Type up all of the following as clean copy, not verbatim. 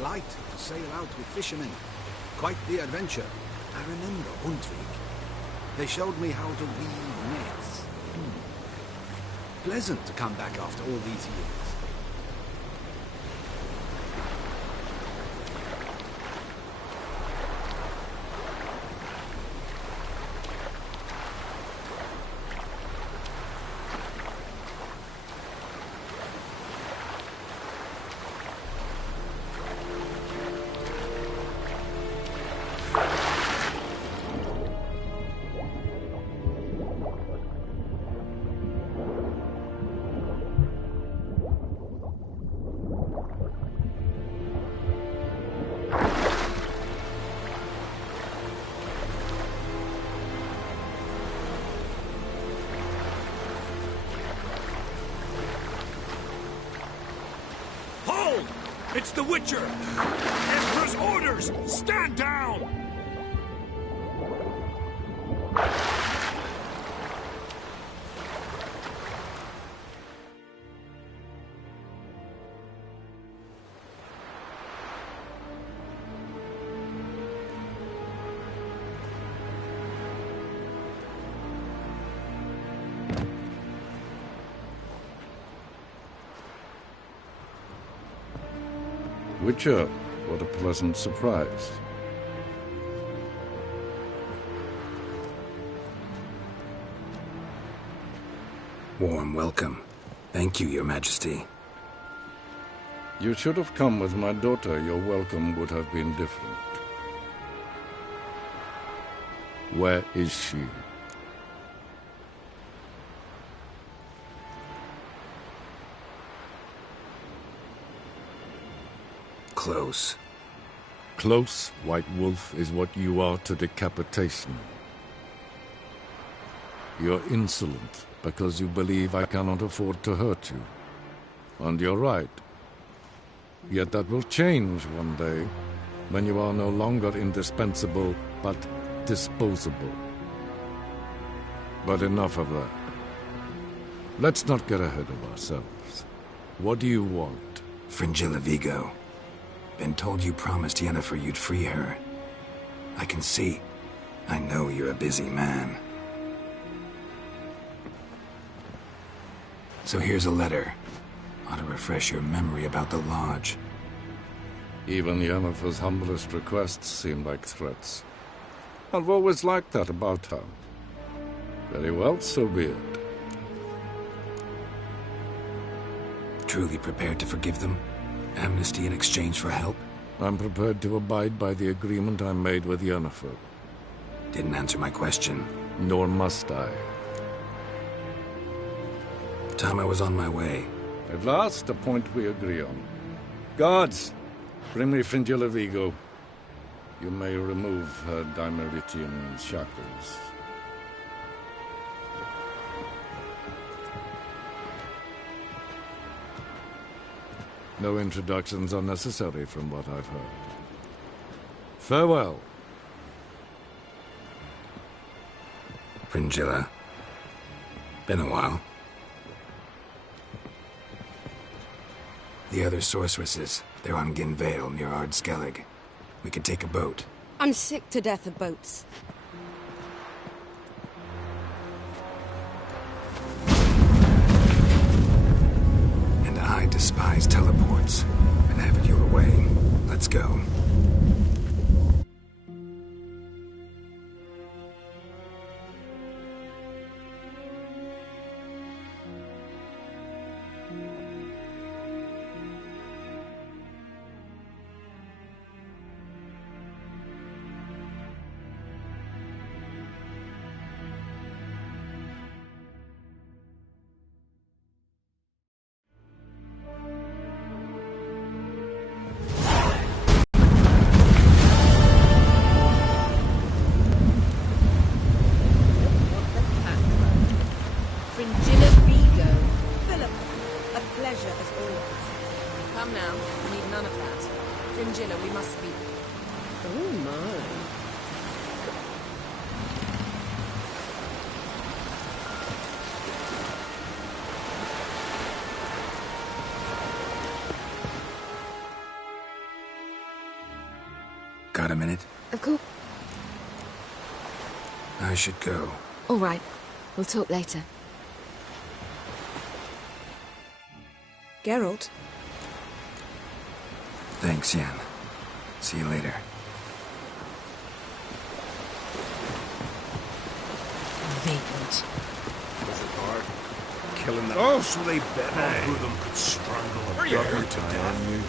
delight to sail out with fishermen. Quite the adventure. I remember Untvik. They showed me how to weave nets. Pleasant to come back after all these years. It's the Witcher! Emperor's orders! Stand down! Witcher, what a pleasant surprise. Warm welcome. Thank you, Your Majesty. You should have come with my daughter. Your welcome would have been different. Where is she? Close. Close, White Wolf, is what you are to decapitation. You're insolent because you believe I cannot afford to hurt you. And you're right. Yet that will change one day, when you are no longer indispensable, but disposable. But enough of that. Let's not get ahead of ourselves. What do you want? Fringilla Vigo. Been told you promised Yennefer you'd free her. I can see. I know you're a busy man. So here's a letter. Ought to refresh your memory about the Lodge. Even Yennefer's humblest requests seem like threats. I've always liked that about her. Very well, so be it. Truly prepared to forgive them? Amnesty in exchange for help? I'm prepared to abide by the agreement I made with Yennefer. Didn't answer my question. Nor must I. Time I was on my way. At last, a point we agree on. Guards, bring me Fringilla Vigo. You may remove her Dimeritian shackles. No introductions are necessary from what I've heard. Farewell. Fringilla. Been a while. The other sorceresses, they're on Ginvale near Ard-Skellig. We could take a boat. I'm sick to death of boats. And I despise teleports. But have it your way. Let's go. Fringilla Vigo. Philip, a pleasure as always. Come now, we need none of that. Fringilla, we must speak. Oh my. Got a minute? Of course. I should go. All right. We'll talk later. Geralt? Thanks, Yen. See you later. Vagrant. Was it hard? Killing them. Oh, so they bet Who of them could strangle a brother to death?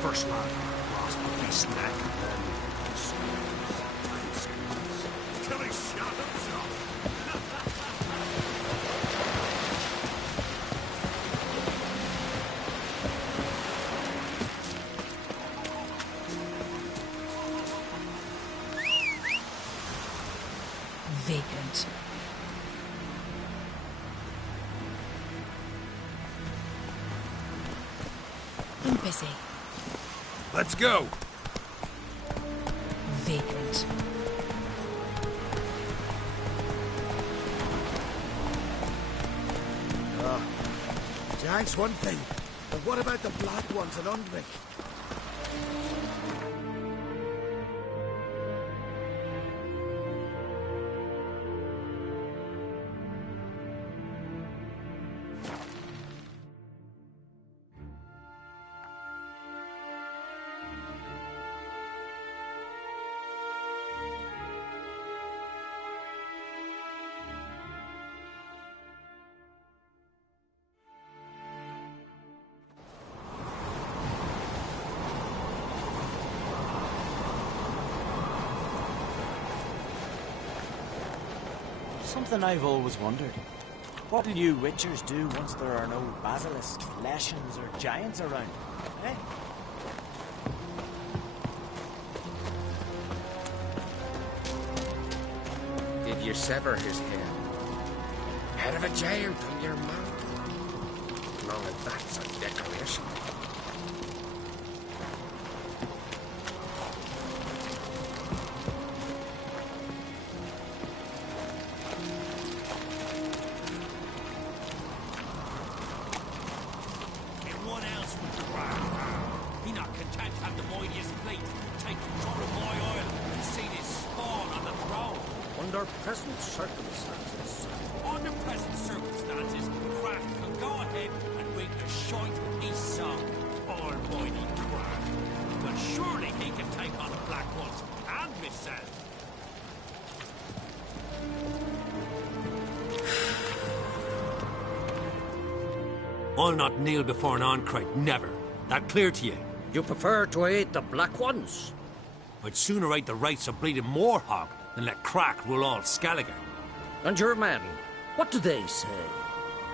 First lad, last would be snack, then till he shot himself. Vagrant. I'm busy. Let's go. Vagrant. Giants one thing, but what about the Black Ones at Undvik? Something I've always wondered. What will you witchers do once there are no basilisks, leshens, or giants around? Eh? Did you sever his head? Head of a giant on your mouth. Long as that's a decoration. Under present circumstances. Under present circumstances, Crack can go ahead and ring the shite he sung. Almighty Crack. But surely he can take on the Black Ones and himself. I'll not kneel before an Oncrite, never. That clear to you? You prefer to aid the Black Ones? I'd sooner aid the rights of bleeding Moorhog than let Crack rule all Skellige. And your men, what do they say?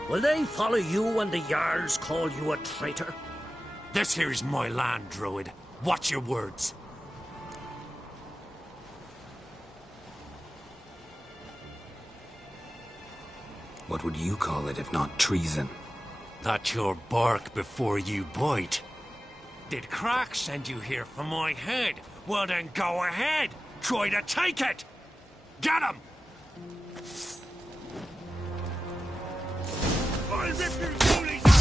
Will they follow you when the Jarls call you a traitor? This here is my land, Druid. Watch your words. What would you call it if not treason? That's your bark before you bite. Did Crack send you here for my head? Well then go ahead. Try to take it. Get him! I'll rip your goolies out!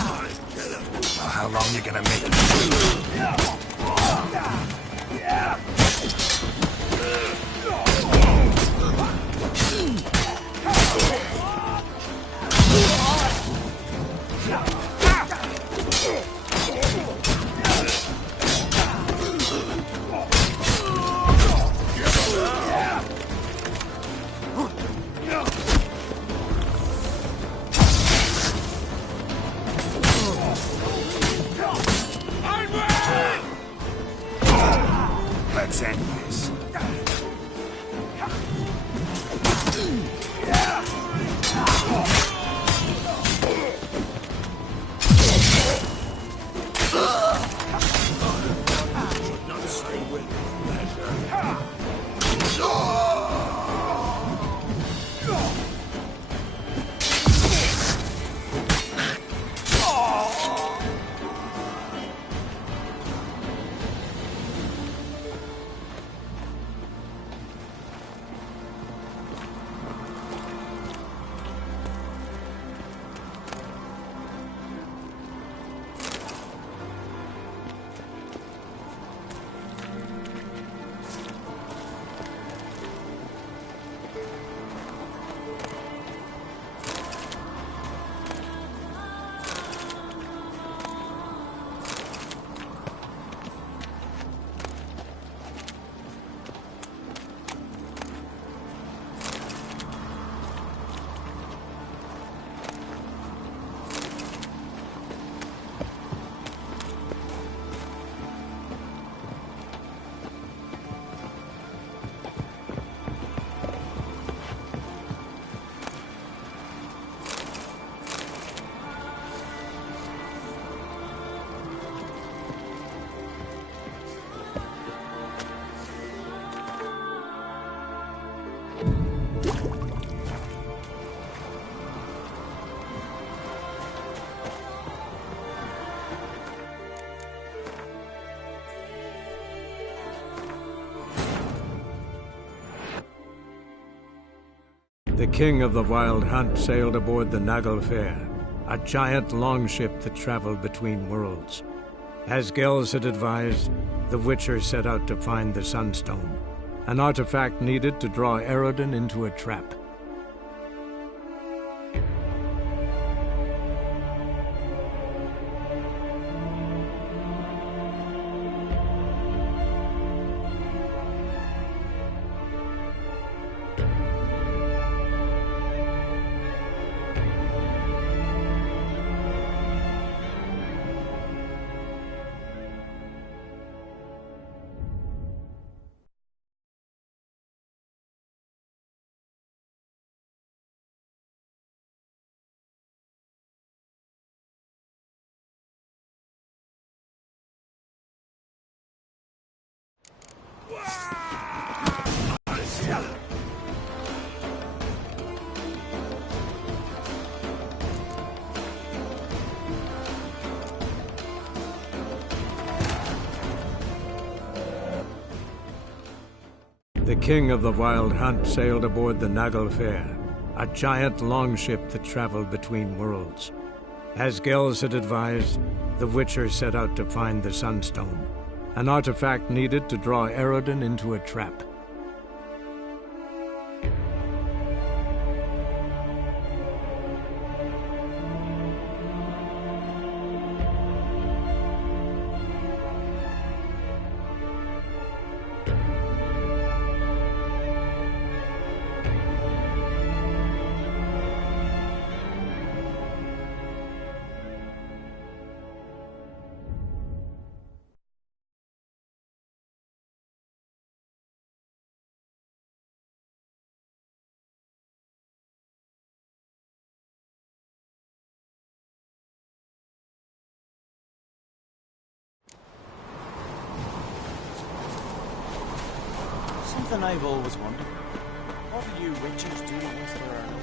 I'll kill him! Well, how long you gonna make Let's end this. The king of the Wild Hunt sailed aboard the Naglfar, a giant longship that traveled between worlds. As Gels had advised, the Witcher set out to find the Sunstone, an artifact needed to draw Eredin into a trap. The king of the Wild Hunt sailed aboard the Naglfar, a giant longship that traveled between worlds. As Gels had advised, the Witcher set out to find the Sunstone, an artifact needed to draw Eredin into a trap. Something I've always wondered. What do you witchers do once there are no...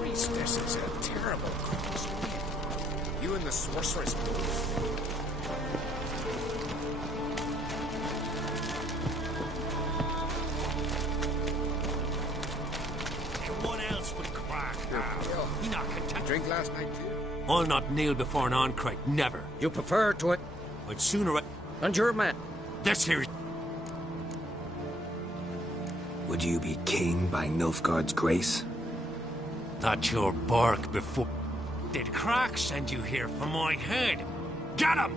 Priestess is a terrible cross. You and the sorceress both. And what else would crack now? You not content? Drink last night too? I'll not kneel before an Oncrite, never. You prefer to it? I'd sooner... And your man? This here is... Would you be king by Nilfgaard's grace? That's your bark before... Did Crack send you here for my head? Get him!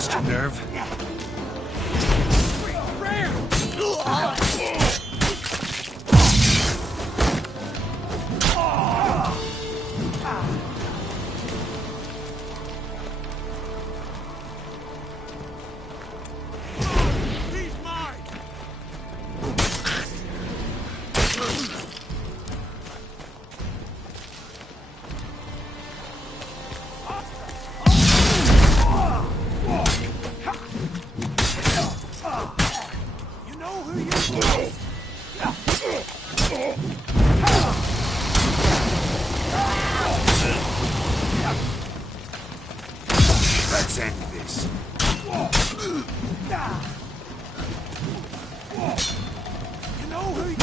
lost your nerve? Let's end this. You know who you...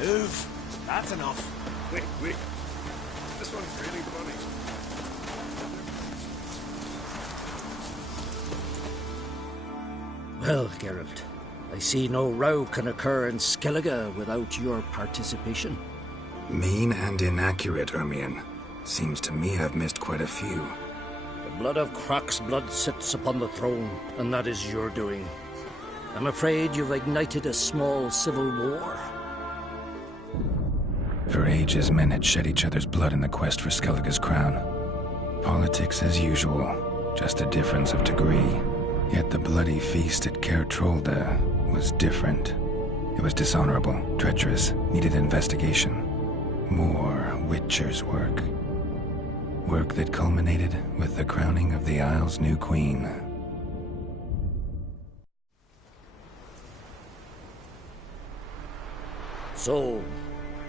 Move. That's enough. Wait. This one's really funny. Well, Geralt, I see no row can occur in Skellige without your participation. Mean and inaccurate, Ermion. Seems to me I've missed quite a few. The blood of Crach's blood sits upon the throne, and that is your doing. I'm afraid you've ignited a small civil war. For ages, men had shed each other's blood in the quest for Skellige's crown. Politics as usual, just a difference of degree. Yet the bloody feast at Caer Trolda was different. It was dishonorable, treacherous, needed investigation. More Witcher's work. Work that culminated with the crowning of the Isle's new queen. So,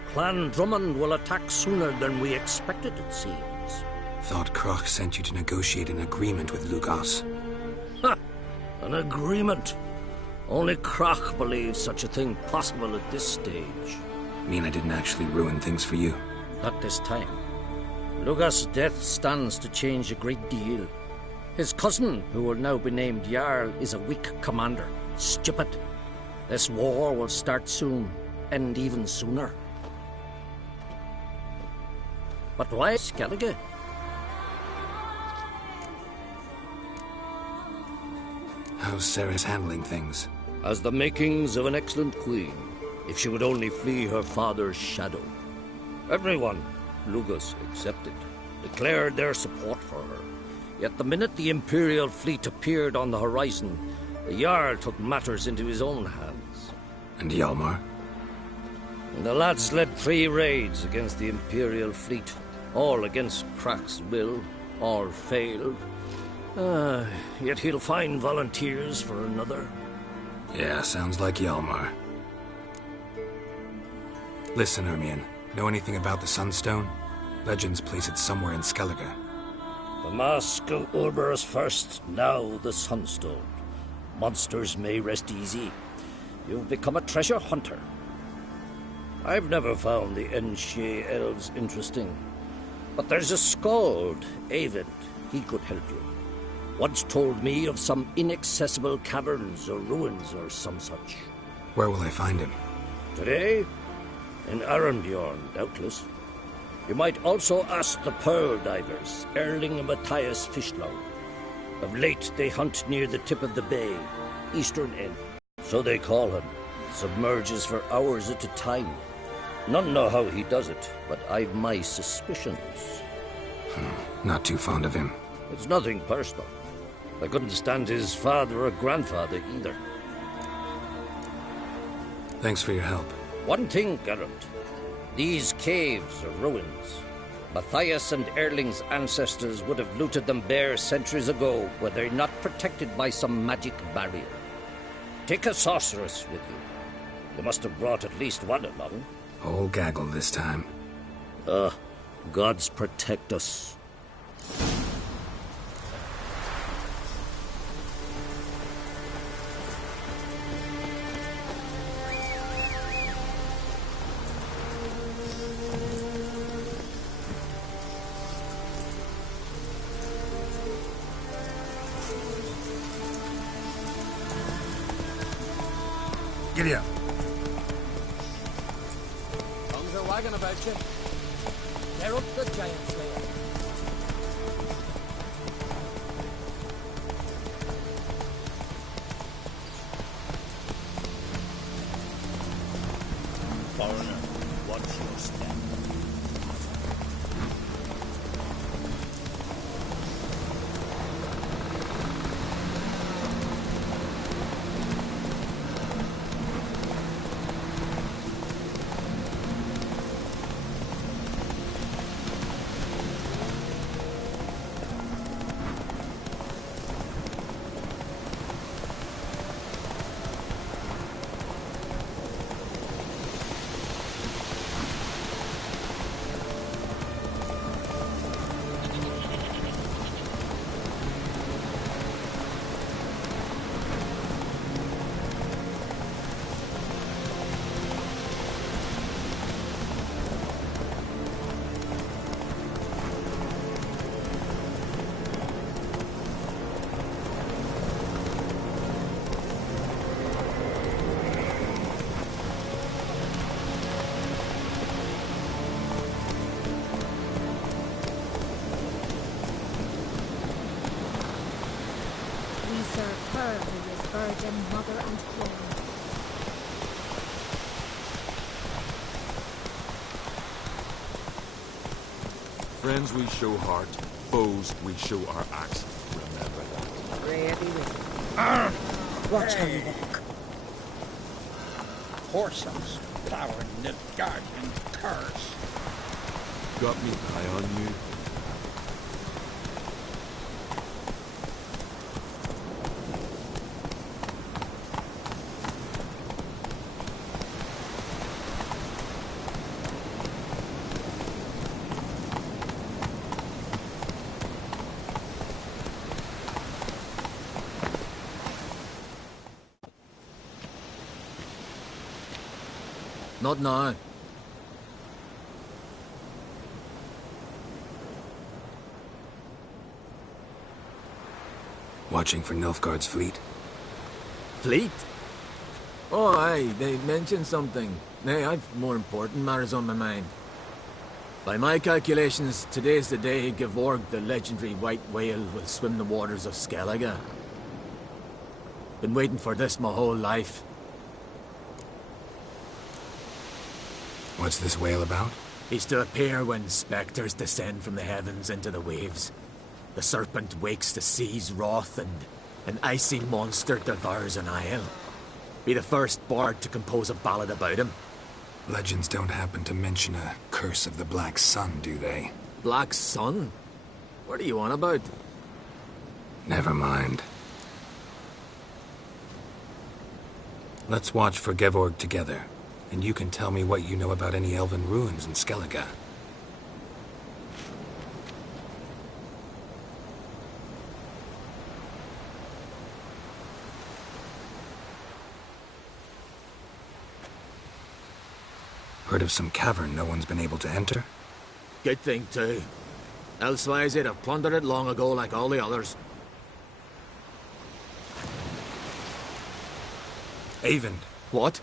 Clan Drummond will attack sooner than we expected, it seems. Thought Crach sent you to negotiate an agreement with Lugos. Ha! An agreement? Only Crach believes such a thing possible at this stage. Mean I didn't actually ruin things for you? Not this time. Lugos' death stands to change a great deal. His cousin, who will now be named Jarl, is a weak commander. Stupid. This war will start soon, end even sooner. But why Skellige? How's Cerys handling things? Has the makings of an excellent queen, if she would only flee her father's shadow. Everyone, Lugos excepted, declared their support for her. Yet the minute the Imperial fleet appeared on the horizon, the Jarl took matters into his own hands. And Hjalmar? The lads led 3 raids against the Imperial fleet, all against Crach's will, all failed. Yet he'll find volunteers for another. Yeah, sounds like Hjalmar. Listen, Ermion, know anything about the Sunstone? Legends place it somewhere in Skellige. The Mask of Urberus first, now the Sunstone. Monsters may rest easy. You've become a treasure hunter. I've never found the Enshe elves interesting. But there's a skald, Eyvind. He could help you. Once told me of some inaccessible caverns or ruins or some such. Where will I find him? Today? In Arenbjorn, doubtless. You might also ask the Pearl Divers, Erling and Matthias Fischlau. Of late, they hunt near the tip of the bay, eastern end. So they call him. Submerges for hours at a time. None know how he does it, but I've my suspicions. Not too fond of him. It's nothing personal. I couldn't stand his father or grandfather either. Thanks for your help. One thing, Geralt. These caves are ruins. Matthias and Erling's ancestors would have looted them bare centuries ago were they not protected by some magic barrier. Take a sorceress with you. You must have brought at least one along. Whole gaggle this time. Gods protect us. Giddy up. Tongues are wagging about you. Geralt the Giant Slayer. Foreigner, watch your step. Her who is virgin, mother, and queen. Friends we show heart, foes we show our axe. Remember that. Ready with watch how you walk. Horses plowing Nilfgaardian curse. Got me eye on you. Not now. Watching for Nilfgaard's fleet? Fleet? Oh, aye, they mentioned something. Nay, I've more important matters on my mind. By my calculations, today's the day Gevorg, the legendary white whale, will swim the waters of Skellige. Been waiting for this my whole life. What's this whale about? He's to appear when spectres descend from the heavens into the waves. The serpent wakes the sea's wrath, and an icy monster devours an isle. Be the first bard to compose a ballad about him. Legends don't happen to mention a curse of the Black Sun, do they? Black Sun? What are you on about? Never mind. Let's watch for Gevorg together, and you can tell me what you know about any elven ruins in Skellige. Heard of some cavern no one's been able to enter? Good thing, too. Elsewise, they'd have plundered it long ago like all the others. Eyvind. What?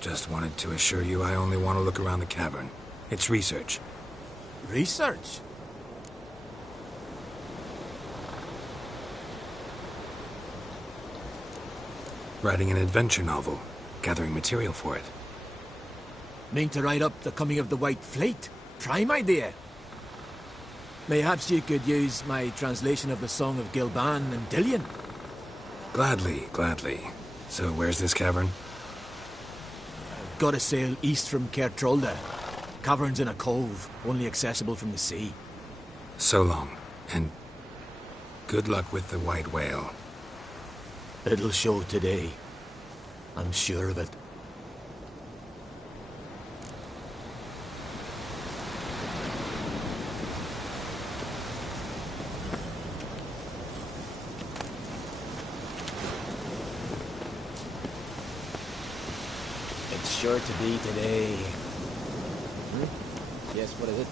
Just wanted to assure you I only want to look around the cavern. It's research. Research? Writing an adventure novel. gathering material for it. Mean to write up the coming of the White Fleet? Prime idea. Mayhaps you could use my translation of the Song of Gilban and Dillion. Gladly, gladly. So where's this cavern? Gotta sail east from Cair Trolda. Cavern's in a cove, only accessible from the sea. So long, and good luck with the white whale. It'll show today. I'm sure of it. It's sure to be today. Yes, what is it?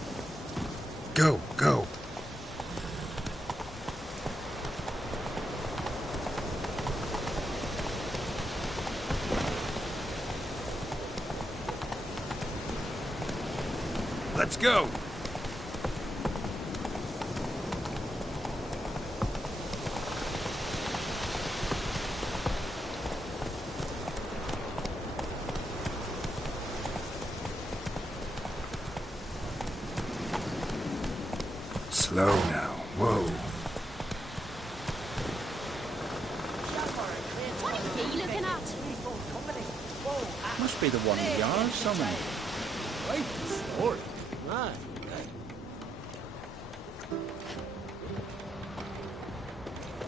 Go, go. Let's go! Slow now. Whoa. What are you looking at? Must be the one we are summoning. Right, sword. Right.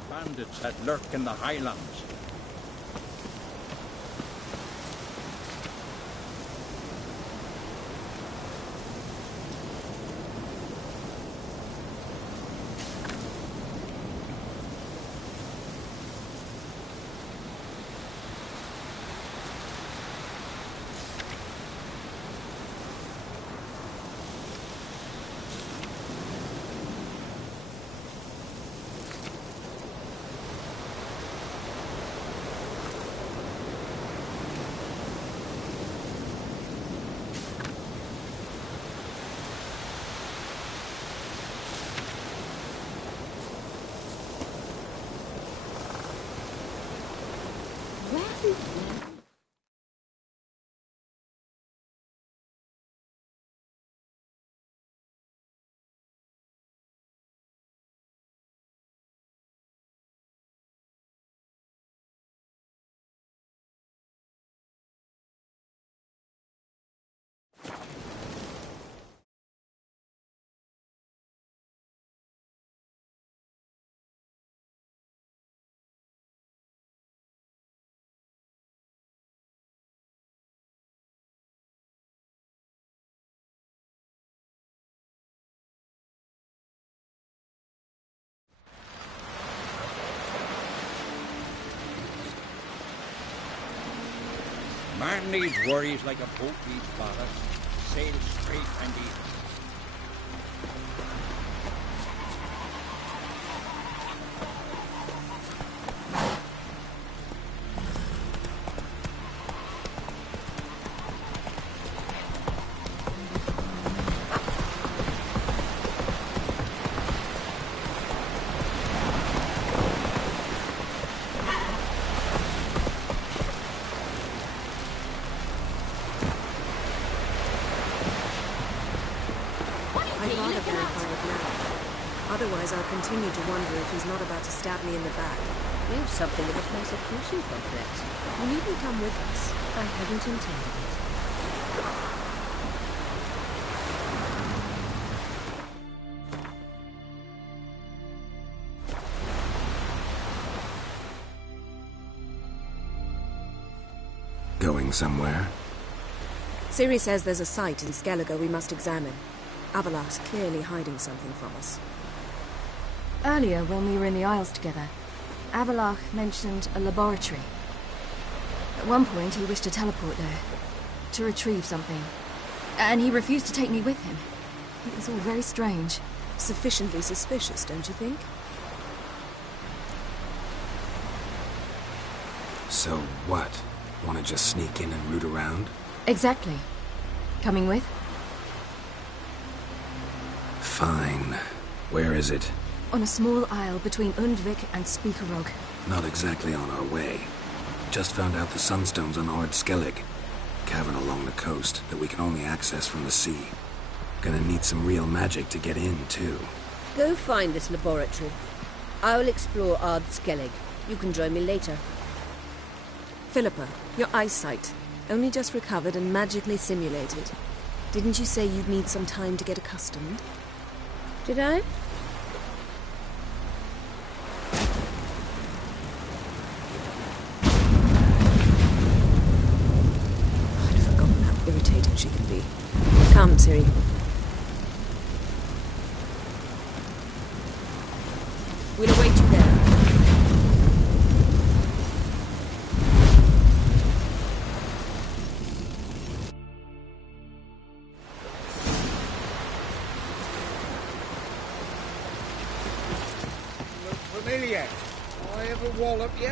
Bandits that lurk in the highlands. Man needs worries like a boat needs ballast. Sail straight and easy. Otherwise, I'll continue to wonder if he's not about to stab me in the back. We have something of a persecution complex. You needn't come with us. I hadn't intended it. Going somewhere? Ciri says there's a site in Skellige we must examine. Avalach's clearly hiding something from us. Earlier, when we were in the Isles together, Avalach mentioned a laboratory. At one point, he wished to teleport there, to retrieve something. And he refused to take me with him. It was all very strange. Sufficiently suspicious, don't you think? So what? Want to just sneak in and root around? Exactly. Coming with? Fine. Where is it? On a small isle between Undvik and Speakerog. Not exactly on our way. Just found out the Sunstone's on Ard Skellig, cavern along the coast that we can only access from the sea. Gonna need some real magic to get in, too. Go find this laboratory. I'll explore Ard Skellig. You can join me later. Philippa, your eyesight. Only just recovered and magically simulated. Didn't you say you'd need some time to get accustomed? Did I? I'd forgotten how irritating she can be. Come, Ciri. We'll await you there. Familiar. I ever wallop you?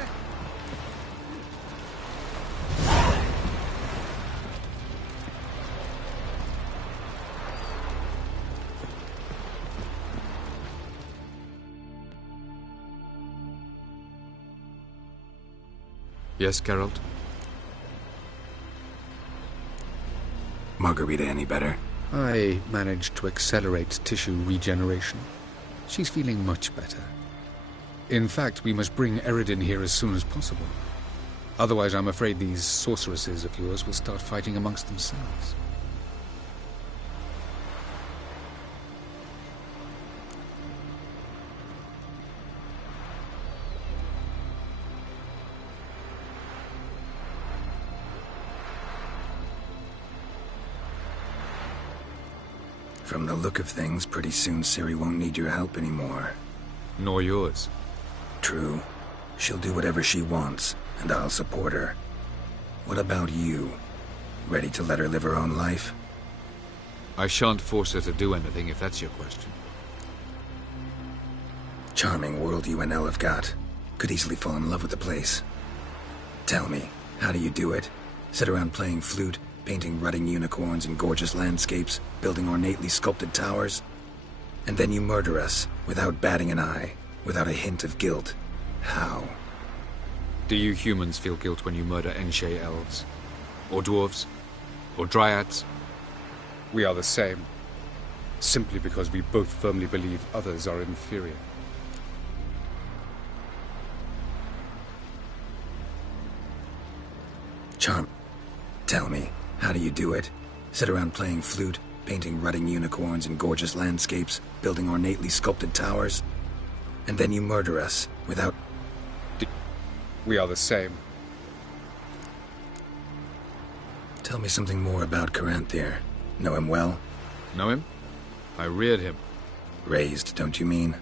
Yes, Geralt? Margarita any better? I managed to accelerate tissue regeneration. She's feeling much better. In fact, we must bring Eredin here as soon as possible. Otherwise, I'm afraid these sorceresses of yours will start fighting amongst themselves. From the look of things, pretty soon Ciri won't need your help anymore. Nor yours. True. She'll do whatever she wants, and I'll support her. What about you? Ready to let her live her own life? I shan't force her to do anything, if that's your question. Charming world you and Elle have got. Could easily fall in love with the place. Tell me, how do you do it? Sit around playing flute, painting rutting unicorns and gorgeous landscapes, building ornately sculpted towers? And then you murder us, without batting an eye, without a hint of guilt. How? Do you humans feel guilt when you murder Enshe elves? Or dwarves? Or dryads? We are the same. Simply because we both firmly believe others are inferior. Charm. Tell me, how do you do it? Sit around playing flute, painting rutting unicorns and gorgeous landscapes, building ornately sculpted towers? And then you murder us, without... We are the same. Tell me something more about Caranthir. Know him well? Know him? I reared him. Raised, don't you mean?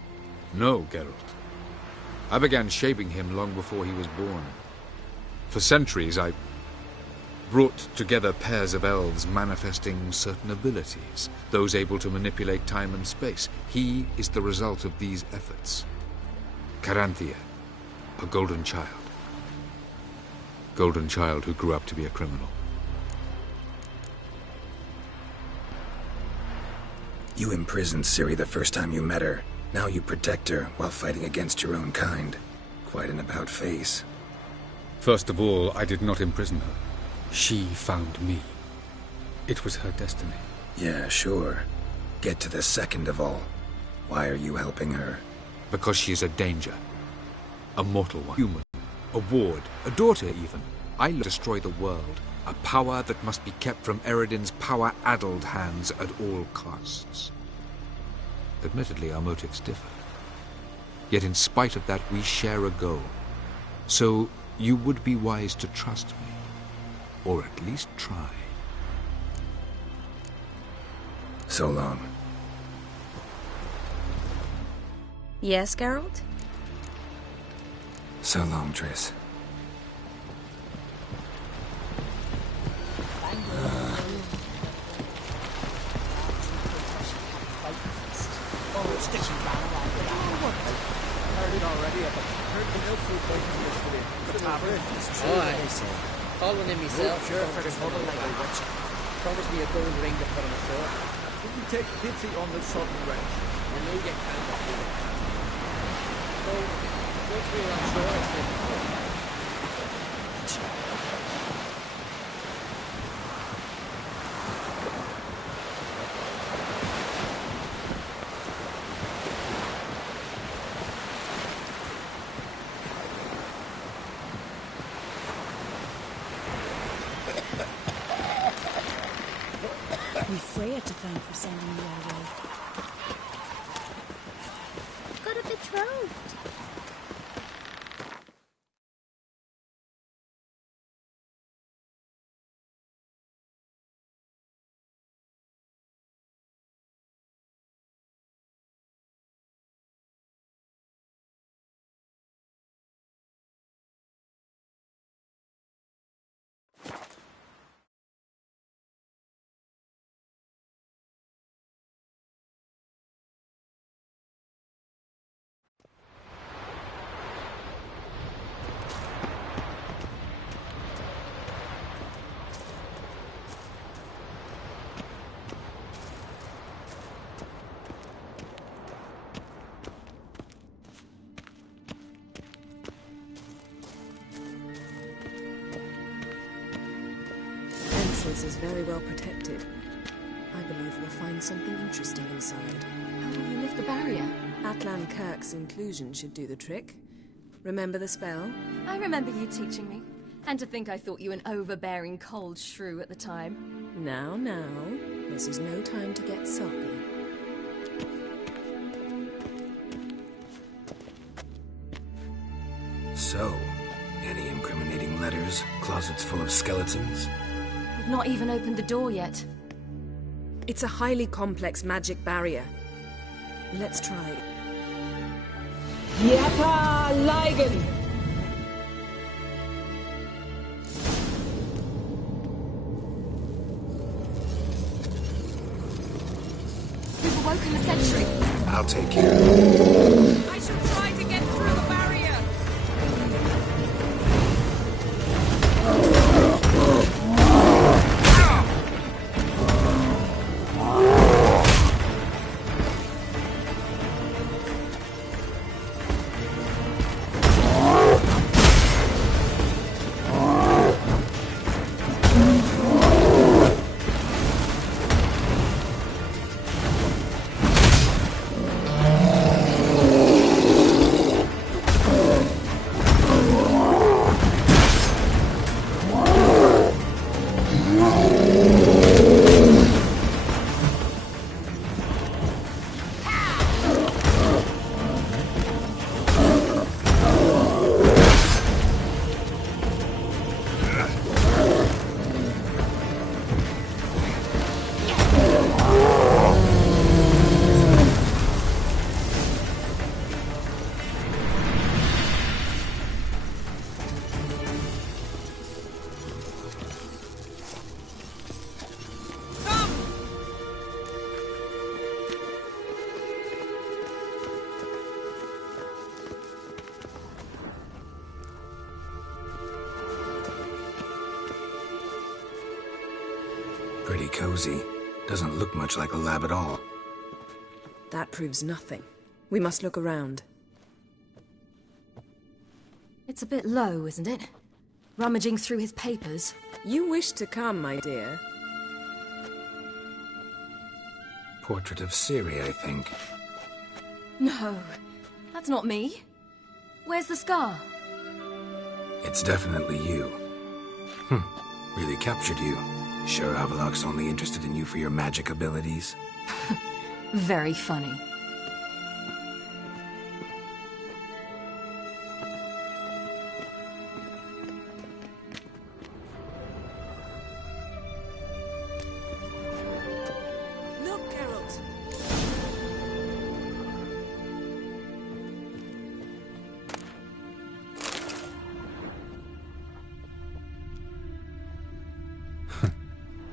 No, Geralt. I began shaping him long before he was born. For centuries, I brought together pairs of elves manifesting certain abilities, those able to manipulate time and space. He is the result of these efforts. Caranthir, a golden child. Golden child who grew up to be a criminal. You imprisoned Ciri the first time you met her. Now you protect her while fighting against your own kind. Quite an about-face. First of all, I did not imprison her. She found me. It was her destiny. Yeah, sure. Get to the second of all. Why are you helping her? Because she is a danger. A mortal one. Human. A ward. A daughter, even. I destroy the world. A power that must be kept from Eredin's power-addled hands at all costs. Admittedly, our motives differ. Yet in spite of that, we share a goal. So, you would be wise to trust me. Or at least try. So long. Yes, Geralt? So long, Triss. Oh, I see. Call one in myself. Sure, for the trouble like a witch. Promise me a gold ring to put on the floor. Didn't take pity on the sudden wretch. I know you can't do it. Go through, I'm sure I've said before. Freya to thank for sending me our way. Got a betrothed. Entrance is very well protected. I believe we'll find something interesting inside. How will you lift the barrier? Atlan Kirk's inclusion should do the trick. Remember the spell? I remember you teaching me. And to think I thought you an overbearing cold shrew at the time. Now, this is no time to get soppy. So, any incriminating letters? Closets full of skeletons? We've not even opened the door yet. It's a highly complex magic barrier. Let's try. Yata Ligen! We've awoken the sentry. I'll take care of it. I shall try to get through the barrier! Pretty cozy. Doesn't look much like a lab at all. That proves nothing. We must look around. It's a bit low, isn't it? Rummaging through his papers. You wish to come, my dear. Portrait of Ciri, I think. No, that's not me. Where's the scar? It's definitely you. Really captured you. Sure Avallac'h's only interested in you for your magic abilities? Very funny. Look, Geralt.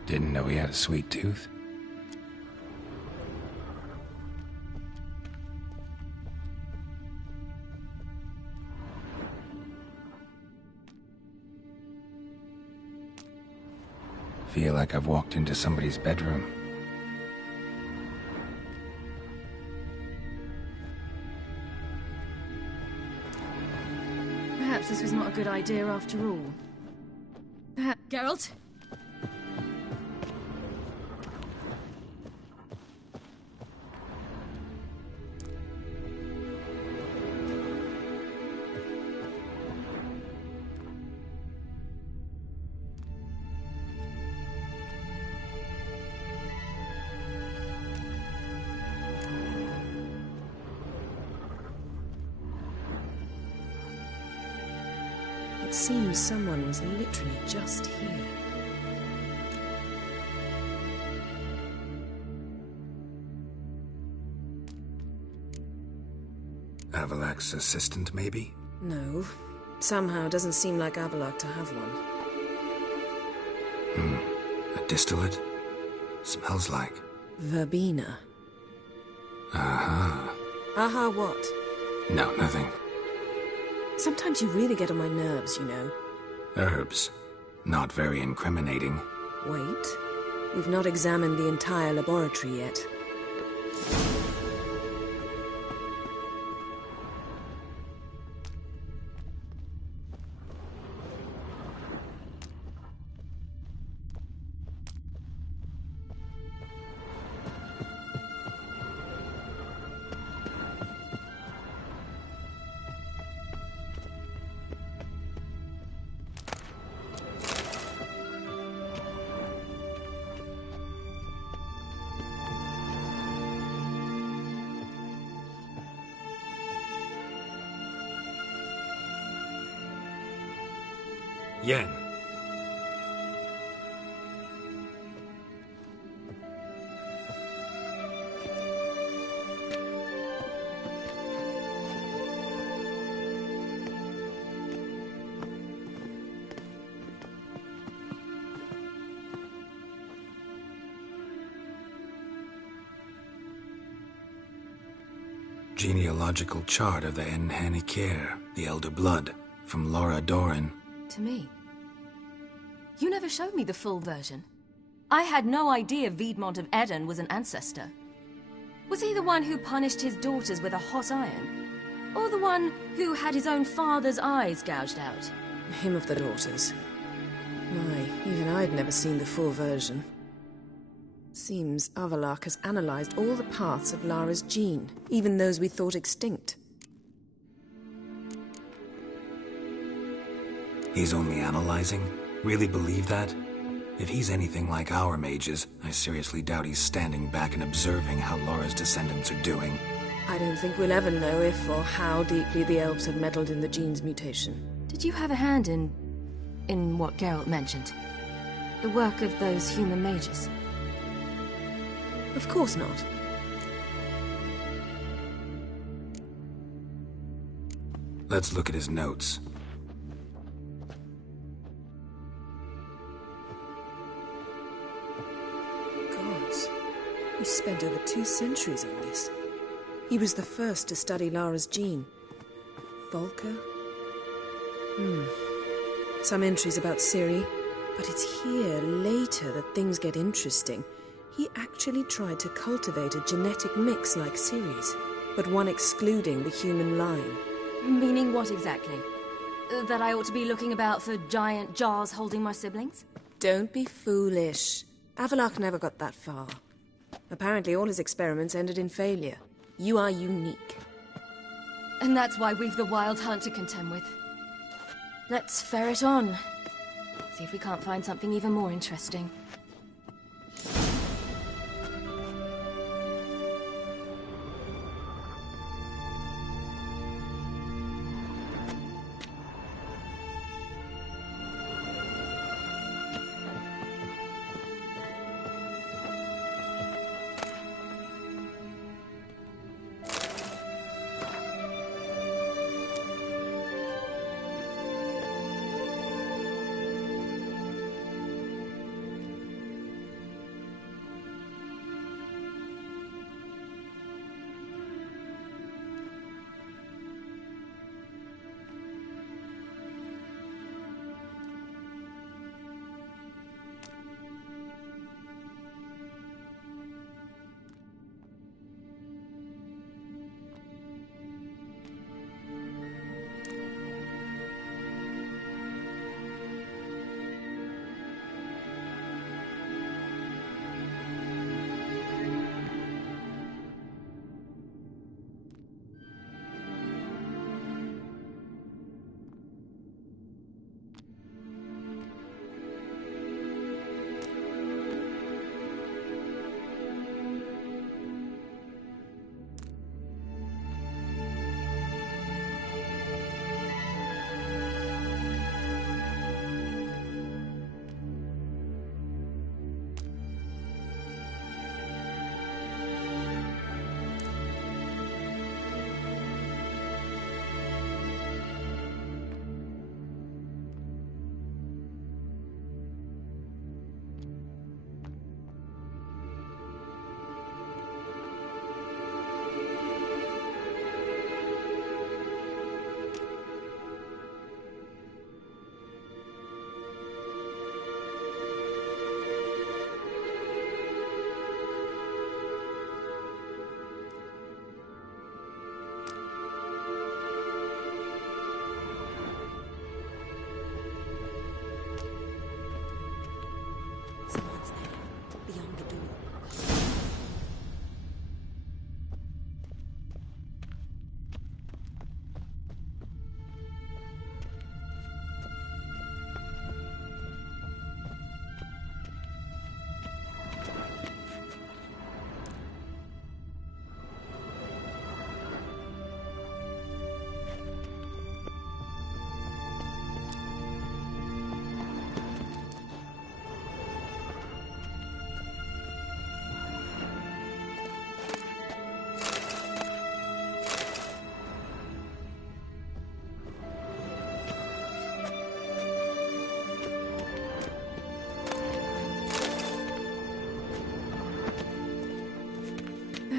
Didn't know he had a sweet tooth. Feel like I've walked into somebody's bedroom. Perhaps this was not a good idea after all. Geralt? It seems someone was literally just here. Avalak's assistant, maybe? No. Somehow it doesn't seem like Avallac'h to have one. A distillate? Smells like... Verbena. Aha. Aha what? No, nothing. Sometimes you really get on my nerves, you know. Herbs. Not very incriminating. Wait. We've not examined the entire laboratory yet. Yen. Genealogical chart of the Enhanikir, the Elder Blood, from Laura Doran. To me? You never showed me the full version. I had no idea Viedmont of Eden was an ancestor. Was he the one who punished his daughters with a hot iron? Or the one who had his own father's eyes gouged out? Him of the daughters. My, even I'd never seen the full version. Seems Avallac'h has analyzed all the parts of Lara's gene, even those we thought extinct. He's only analyzing? Really believe that? If he's anything like our mages, I seriously doubt he's standing back and observing how Laura's descendants are doing. I don't think we'll ever know if or how deeply the elves have meddled in the gene's mutation. Did you have a hand in what Geralt mentioned? The work of those human mages? Of course not. Let's look at his notes. He spent over 2 centuries on this. He was the first to study Lara's gene. Volker? Some entries about Ciri, but it's here, later, that things get interesting. He actually tried to cultivate a genetic mix like Ciri's, but one excluding the human line. Meaning what exactly? That I ought to be looking about for giant jars holding my siblings? Don't be foolish. Avallac'h never got that far. Apparently all his experiments ended in failure. You are unique. And that's why we've the Wild Hunt to contend with. Let's ferret on. See if we can't find something even more interesting.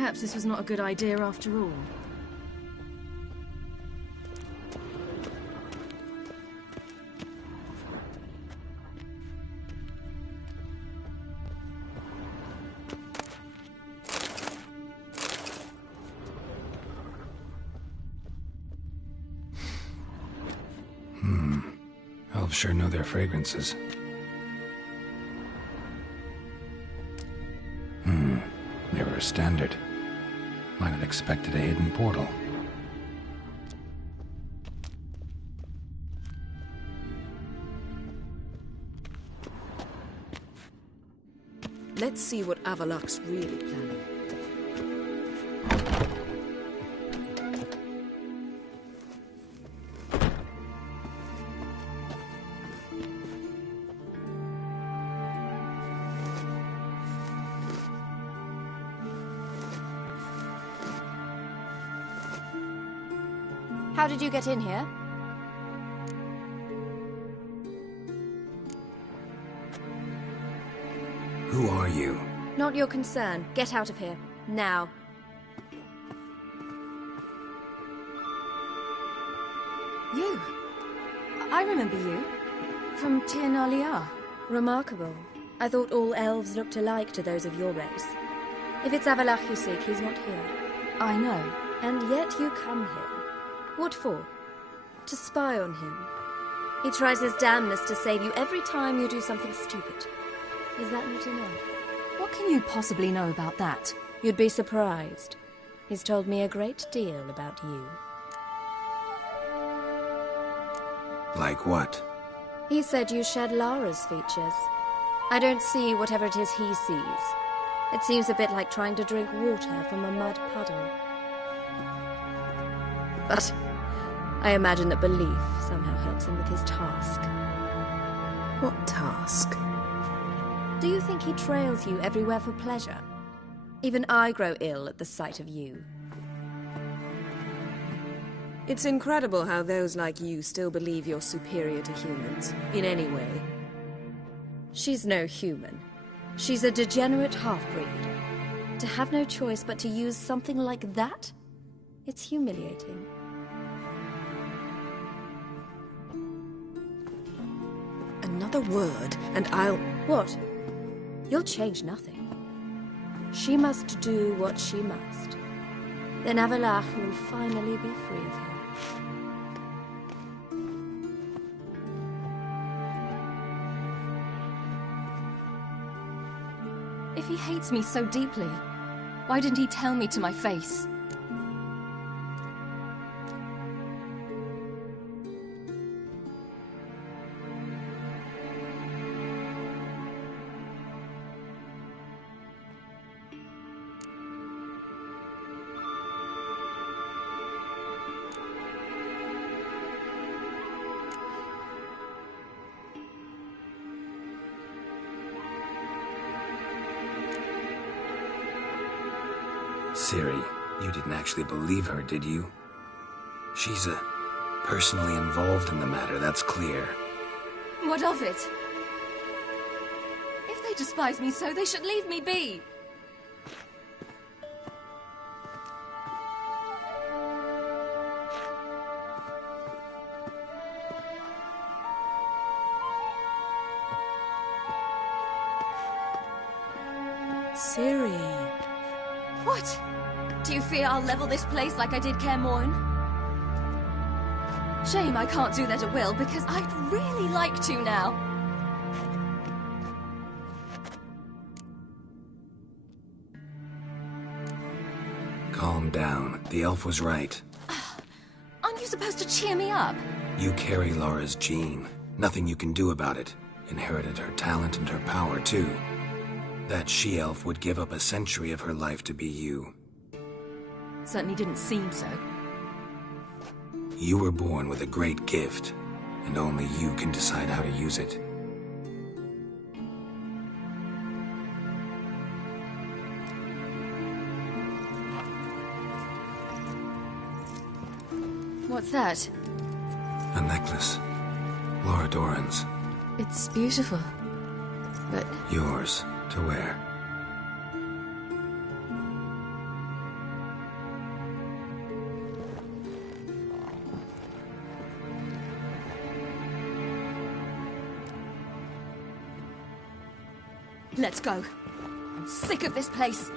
Perhaps this was not a good idea after all. Elves sure know their fragrances. Mirror standard. Might have expected a hidden portal. Let's see what Avallac'h's really planning. How did you get in here? Who are you? Not your concern. Get out of here. Now. You. I remember you. From Tir na Liar. Remarkable. I thought all elves looked alike to those of your race. If it's Avallac'h you seek, he's not here. I know. And yet you come here. What for? To spy on him. He tries his damnedest to save you every time you do something stupid. Is that not enough? What can you possibly know about that? You'd be surprised. He's told me a great deal about you. Like what? He said you shared Lara's features. I don't see whatever it is he sees. It seems a bit like trying to drink water from a mud puddle. But I imagine that belief somehow helps him with his task. What task? Do you think he trails you everywhere for pleasure? Even I grow ill at the sight of you. It's incredible how those like you still believe you're superior to humans, in any way. She's no human. She's a degenerate half-breed. To have no choice but to use something like that? It's humiliating. Another word, and I'll... What? You'll change nothing. She must do what she must. Then Avallac'h will finally be free of her. If he hates me so deeply, why didn't he tell me to my face? Ciri, you didn't actually believe her, did you? She's personally involved in the matter, that's clear. What of it? If they despise me so, they should leave me be. Ciri. What? Do you fear I'll level this place like I did Kaer Morhen? Shame I can't do that at will, because I'd really like to now. Calm down. The elf was right. Aren't you supposed to cheer me up? You carry Lara's gene. Nothing you can do about it. Inherited her talent and her power, too. That she-elf would give up a century of her life to be you. Certainly didn't seem so. You were born with a great gift, and only you can decide how to use it. What's that? A necklace. Lara Dorren's. It's beautiful, but... Yours to wear. Let's go. I'm sick of this place.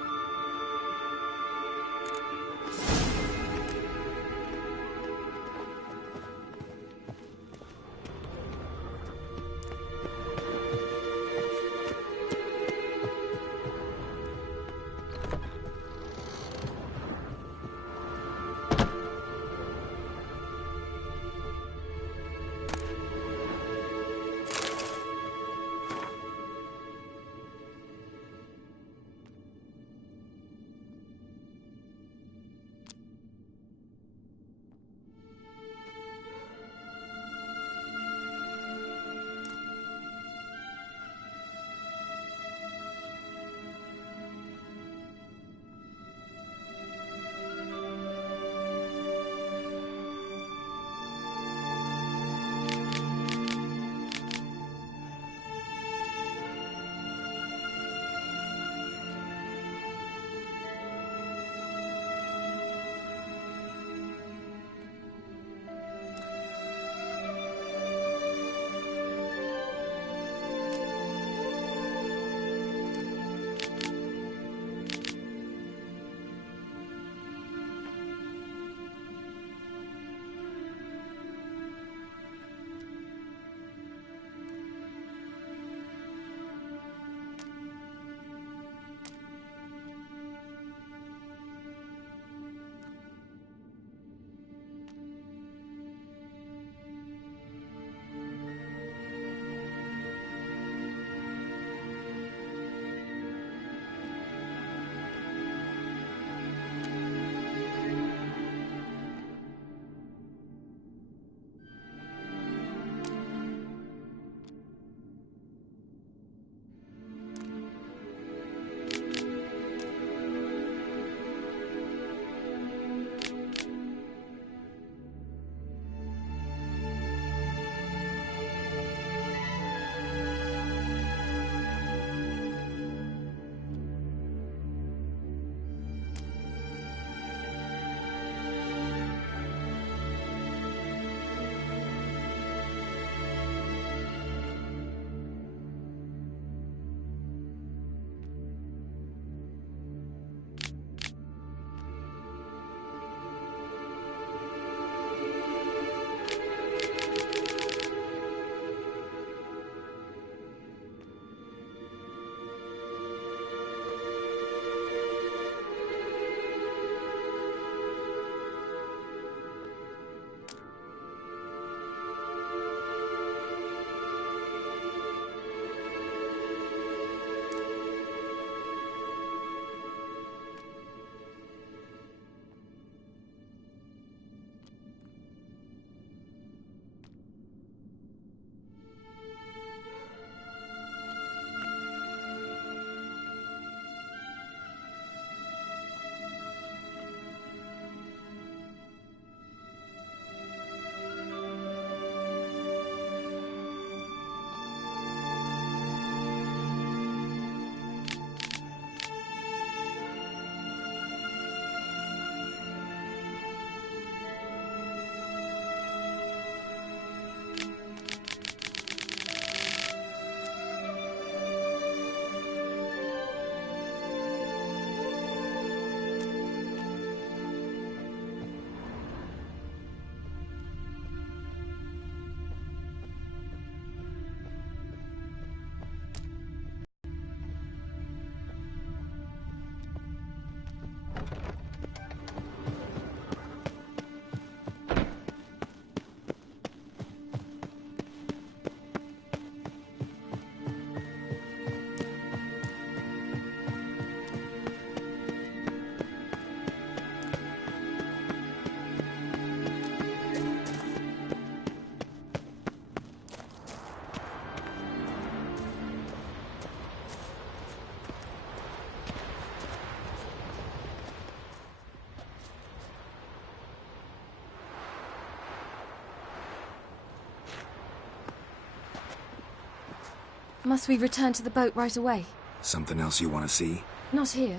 Must we return to the boat right away? Something else you want to see? Not here.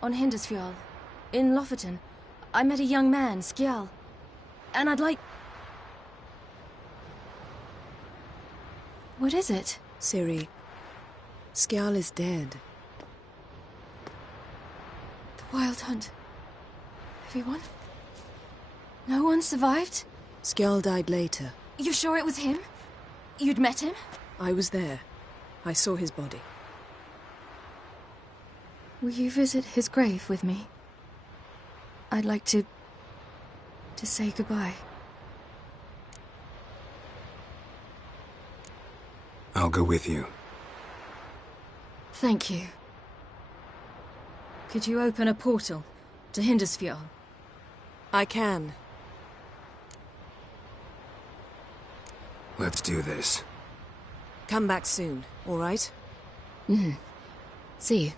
On Hindisfjall. In Lofoten. I met a young man, Skjal. And I'd like... What is it? Ciri. Skjal is dead. The Wild Hunt. Everyone? No one survived? Skjal died later. You sure it was him? You'd met him? I was there. I saw his body. Will you visit his grave with me? I'd like to say goodbye. I'll go with you. Thank you. Could you open a portal to Hindarsfjall? I can. Let's do this. Come back soon, all right? See you.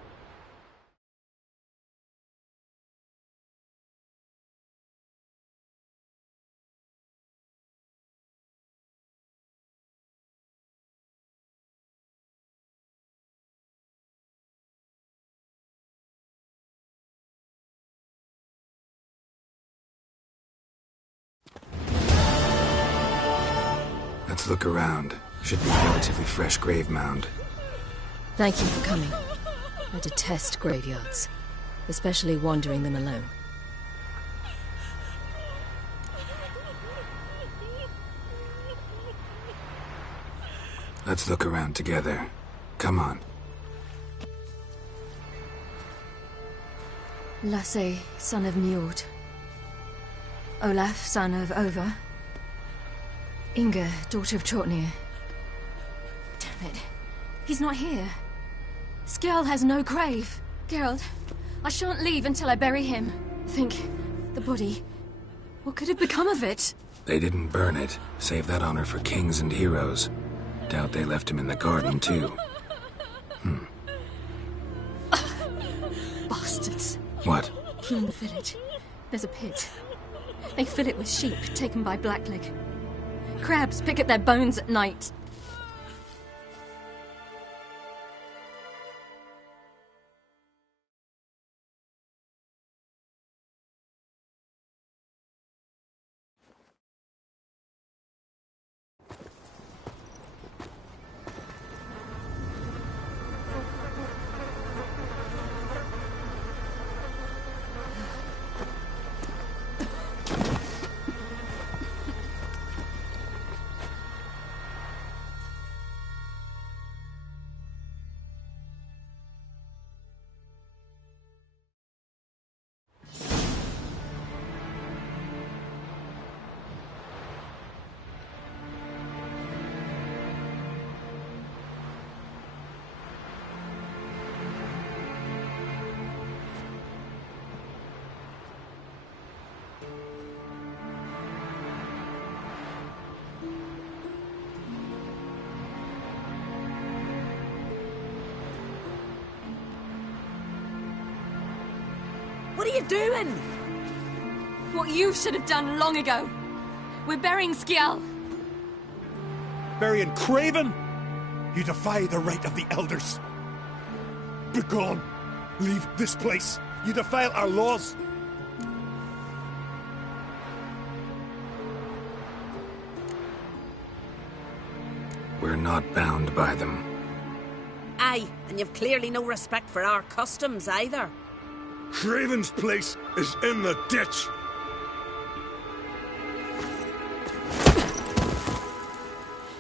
Let's look around. Should be a relatively fresh grave mound. Thank you for coming. I detest graveyards, especially wandering them alone. Let's look around together. Come on. Lasse, son of Njord. Olaf, son of Over. Inga, daughter of Trotnir. Damn it. He's not here. Skjal has no grave. Geralt, I shan't leave until I bury him. Think, the body. What could have become of it? They didn't burn it. Save that honor for kings and heroes. Doubt they left him in the garden, too. Bastards. What? In the village, there's a pit. They fill it with sheep taken by Blackleg. Crabs pick at their bones at night. What are you doing? What you should have done long ago. We're burying Skjal. Burying Craven? You defy the right of the elders. Begone. Leave this place. You defile our laws. We're not bound by them. Aye, and you've clearly no respect for our customs either. Craven's place is in the ditch.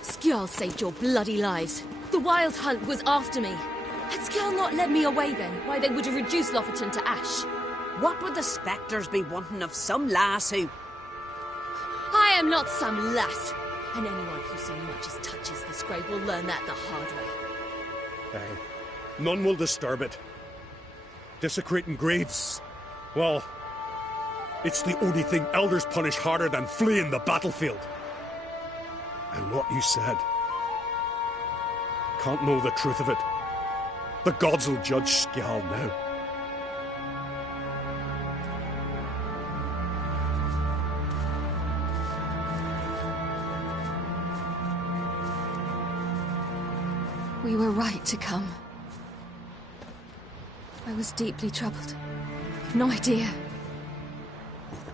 Skjal saved your bloody lives. The Wild Hunt was after me. Had Skjal not led me away then, why they would have reduced Lofoten to ash. What would the spectres be wanting of some lass who... I am not some lass. And anyone who so much as touches this grave will learn that the hard way. Aye. None will disturb it. Desecrating graves. Well, it's the only thing elders punish harder than fleeing the battlefield. And what you said. Can't know the truth of it. The gods will judge Skjal now. We were right to come. I was deeply troubled. You've no idea.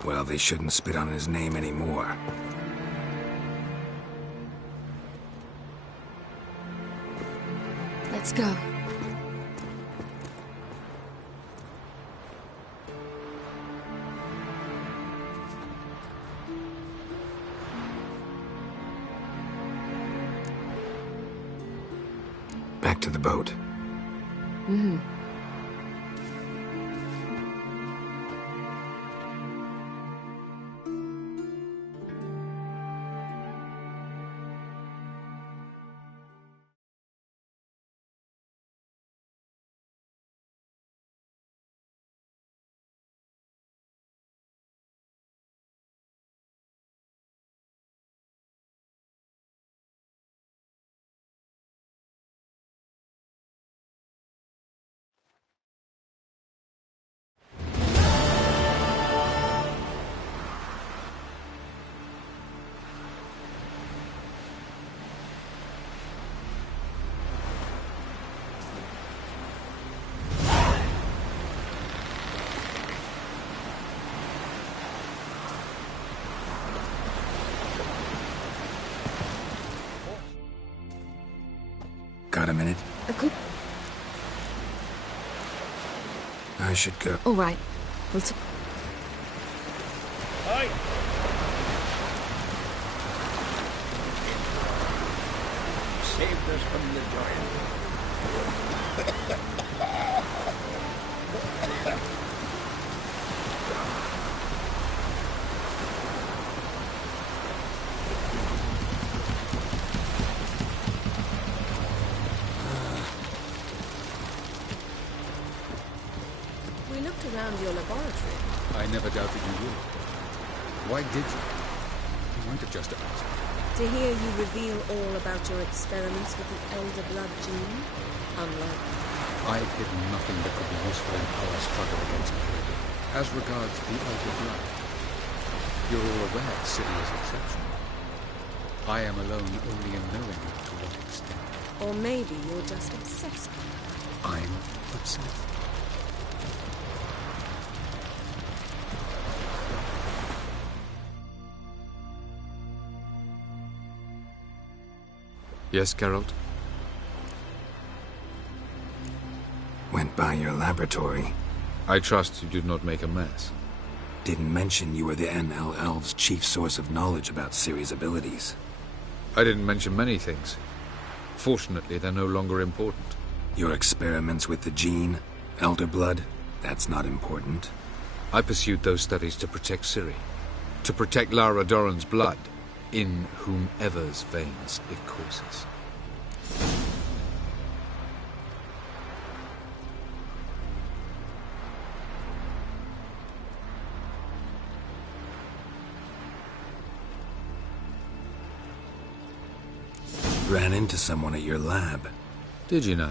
Well, they shouldn't spit on his name anymore. Let's go. back to the boat. Mm-hmm. Got a minute? Of course. I should go. All right. Aye. Saved us from the giant. We looked around your laboratory. I never doubted you would. Why did you? You might have just asked. To hear you reveal all about your experiments with the Elder Blood gene, unlikely. I've hidden nothing that could be useful in our struggle against Eridan. As regards the Elder Blood, you're all aware Ciri is exceptional. I am alone only in knowing to what extent. Or maybe you're just obsessed. I'm obsessed. Yes, Geralt? Went by your laboratory. I trust you did not make a mess. Didn't mention you were the NL Elves' chief source of knowledge about Ciri's abilities. I didn't mention many things. Fortunately, they're no longer important. Your experiments with the gene, Elder Blood, that's not important. I pursued those studies to protect Ciri. To protect Lara Dorren's blood, in whomever's veins it courses. Ran into someone at your lab. Did you know?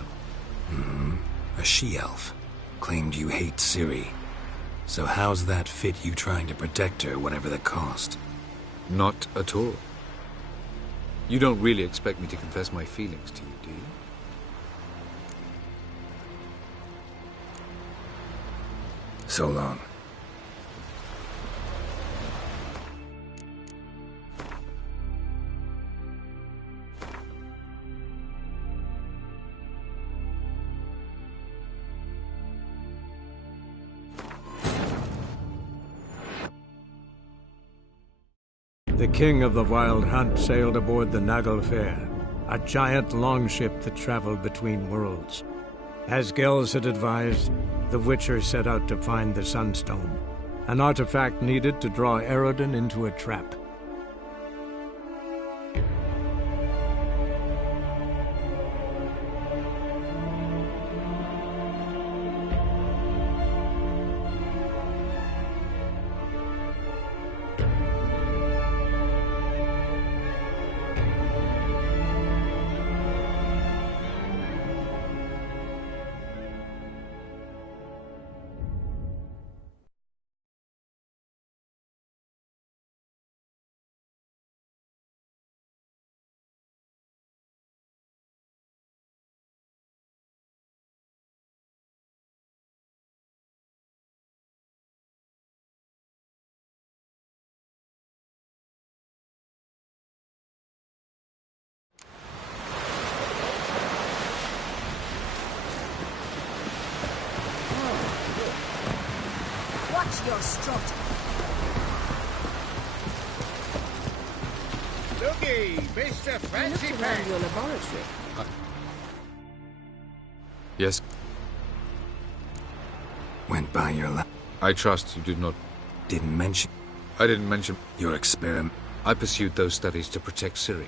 A she-elf. Claimed you hate Ciri. So how's that fit you trying to protect her, whatever the cost? Not at all. You don't really expect me to confess my feelings to you, do you? So long. The king of the Wild Hunt sailed aboard the Naglfar, a giant longship that traveled between worlds. As Gels had advised, the Witcher set out to find the Sunstone, an artifact needed to draw Eridan into a trap. Watch your strut. Looky, Mr. Fancy I looked around your laboratory. Yes? Went by your I trust you did not... Didn't mention... I didn't mention... Your experiment. I pursued those studies to protect Ciri.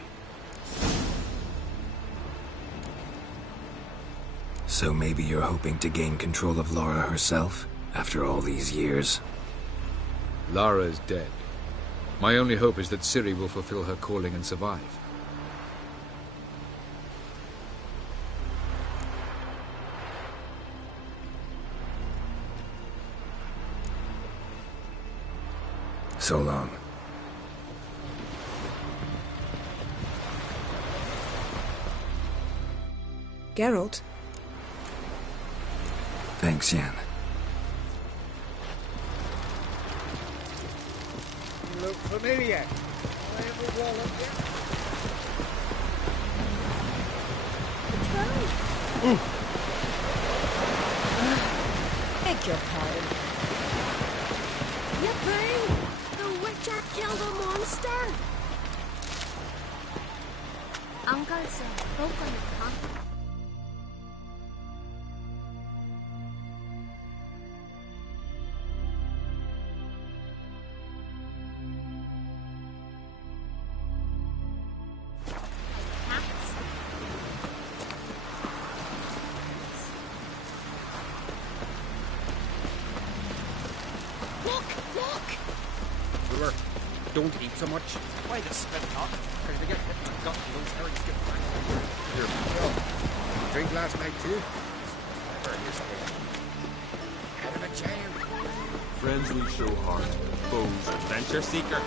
So maybe you're hoping to gain control of Lara herself, after all these years? Lara is dead. My only hope is that Ciri will fulfill her calling and survive. So long. Geralt? Thanks, Yen. You look familiar. I have a wallet yet? Beg your pardon. Yippee! The Witcher killed a monster! Uncle said, broken the Don't eat so much. Why the spit cock? Because they get hit in the gut and those herrings get back. Here, drink last night too? Never hear something. Head of a chair. Friends we show heart, foes adventure seekers.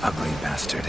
Ugly bastard.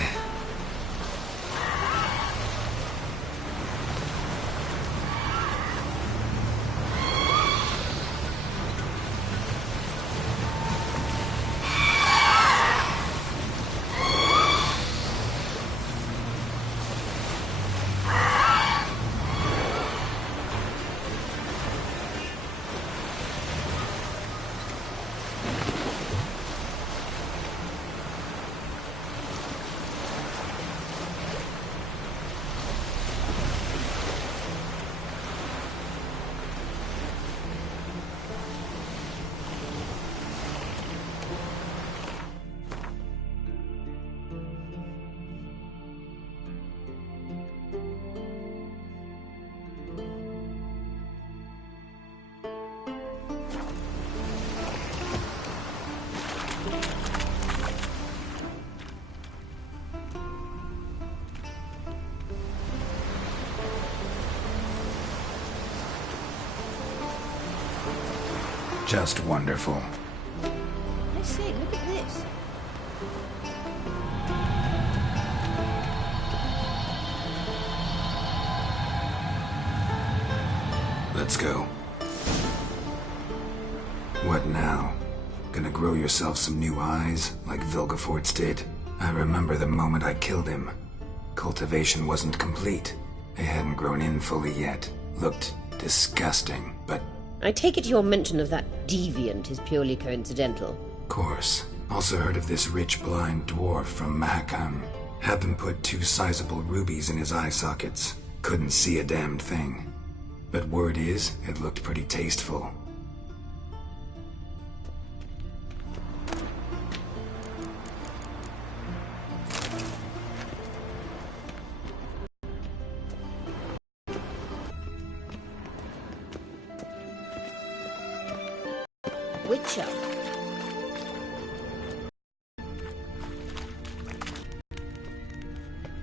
Just wonderful. I say, look at this. Let's go. What now? Gonna grow yourself some new eyes, like Vilgefortz did? I remember the moment I killed him. Cultivation wasn't complete. It hadn't grown in fully yet. Looked disgusting, but... I take it your mention of that deviant is purely coincidental. Course. Also heard of this rich blind dwarf from Mahakam. Had them put 2 sizable rubies in his eye sockets. Couldn't see a damned thing. But word is, it looked pretty tasteful. Witcher.